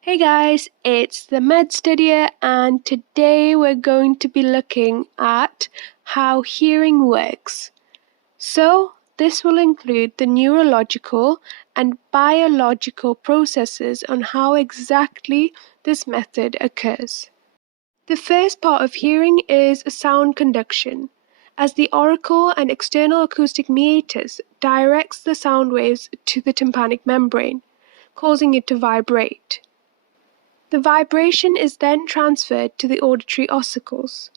Hey guys, it's the MedStudier, and today we're going to be looking at how hearing works. So, this will include the neurological and biological processes on how exactly this method occurs. The first part of hearing is sound conduction, as the auricle and external acoustic meatus directs the sound waves to the tympanic membrane, causing it to vibrate. The vibration is then transferred to the auditory ossicles.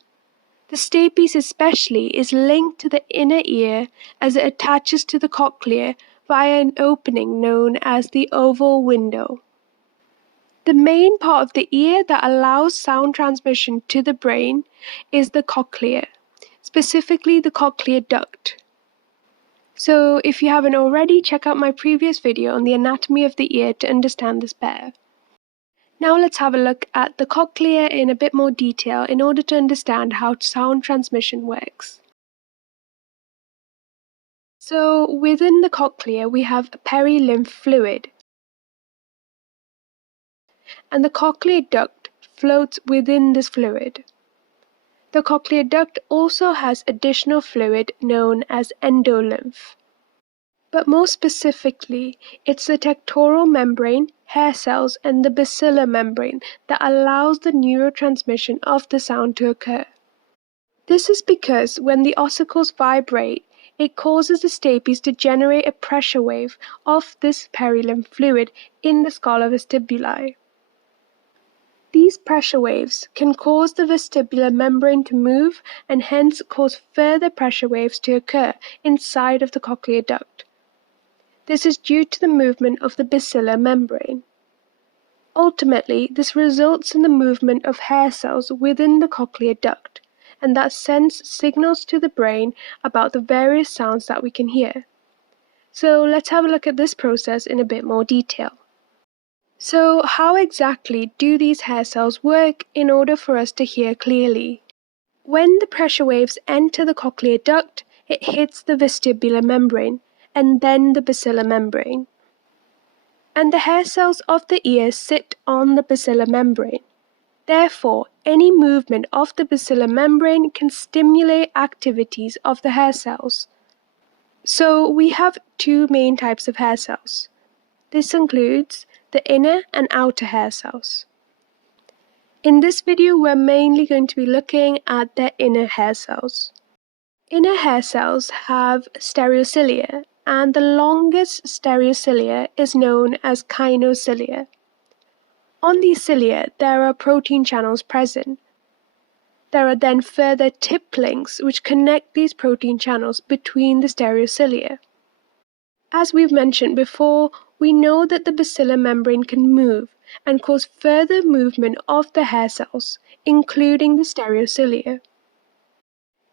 The stapes especially is linked to the inner ear as it attaches to the cochlea via an opening known as the oval window. The main part of the ear that allows sound transmission to the brain is the cochlea, specifically the cochlear duct. So if you haven't already, check out my previous video on the anatomy of the ear to understand this better. Now let's have a look at the cochlea in a bit more detail in order to understand how sound transmission works. So within the cochlea we have perilymph fluid, and the cochlear duct floats within this fluid. The cochlear duct also has additional fluid known as endolymph. But more specifically, it's the tectoral membrane, hair cells, and the basilar membrane that allows the neurotransmission of the sound to occur. This is because when the ossicles vibrate, it causes the stapes to generate a pressure wave of this perilymph fluid in the scala vestibuli. These pressure waves can cause the vestibular membrane to move and hence cause further pressure waves to occur inside of the cochlear duct. This is due to the movement of the basilar membrane. Ultimately, this results in the movement of hair cells within the cochlear duct, and that sends signals to the brain about the various sounds that we can hear. So let's have a look at this process in a bit more detail. So how exactly do these hair cells work in order for us to hear clearly? When the pressure waves enter the cochlear duct, it hits the vestibular membrane, and then the basilar membrane. And the hair cells of the ear sit on the basilar membrane. Therefore, any movement of the basilar membrane can stimulate activities of the hair cells. So we have two main types of hair cells. This includes the inner and outer hair cells. In this video, we're mainly going to be looking at the inner hair cells. Inner hair cells have stereocilia, and the longest stereocilia is known as kinocilia. On these cilia, there are protein channels present. There are then further tip links which connect these protein channels between the stereocilia. As we've mentioned before, we know that the basilar membrane can move and cause further movement of the hair cells, including the stereocilia.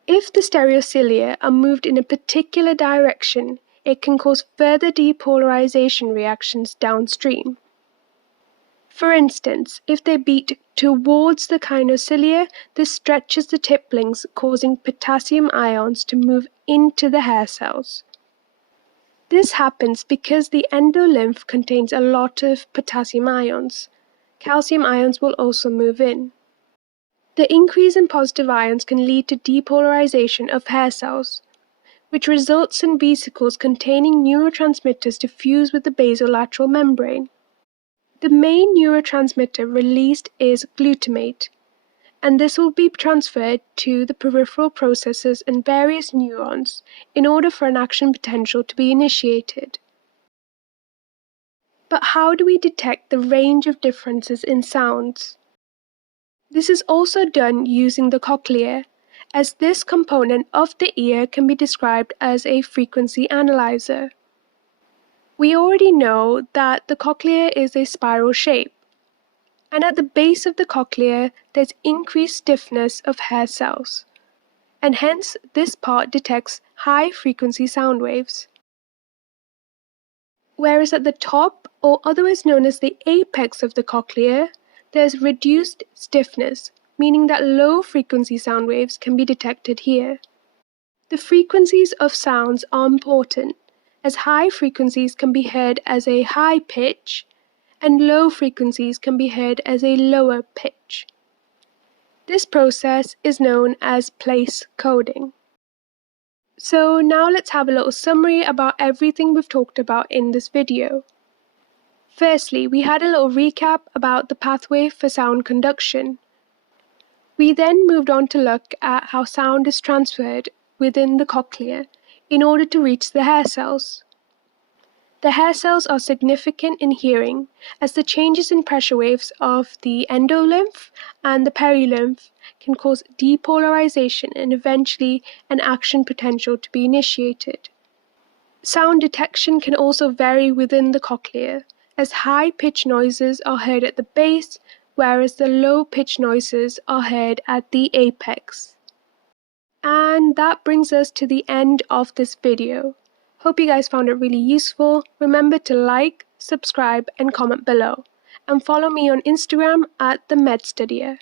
If the stereocilia are moved in a particular direction, it can cause further depolarization reactions downstream. For instance, if they beat towards the kinocilia, this stretches the tip links, causing potassium ions to move into the hair cells. This happens because the endolymph contains a lot of potassium ions. Calcium ions will also move in. The increase in positive ions can lead to depolarization of hair cells, which results in vesicles containing neurotransmitters to fuse with the basolateral membrane. The main neurotransmitter released is glutamate, and this will be transferred to the peripheral processes and various neurons in order for an action potential to be initiated. But how do we detect the range of differences in sounds? This is also done using the cochlea, as this component of the ear can be described as a frequency analyzer. We already know that the cochlea is a spiral shape, and at the base of the cochlea there's increased stiffness of hair cells, and hence this part detects high-frequency sound waves. Whereas at the top, or otherwise known as the apex of the cochlea, there's reduced stiffness, meaning that low-frequency sound waves can be detected here. The frequencies of sounds are important, as high frequencies can be heard as a high pitch, and low frequencies can be heard as a lower pitch. This process is known as place coding. So now let's have a little summary about everything we've talked about in this video. Firstly, we had a little recap about the pathway for sound conduction. We then moved on to look at how sound is transferred within the cochlea in order to reach the hair cells. The hair cells are significant in hearing, as the changes in pressure waves of the endolymph and the perilymph can cause depolarization and eventually an action potential to be initiated. Sound detection can also vary within the cochlea, as high-pitched noises are heard at the base, whereas the low-pitched noises are heard at the apex. And that brings us to the end of this video. Hope you guys found it really useful. Remember to like, subscribe, and comment below. And follow me on Instagram at the MedStudier.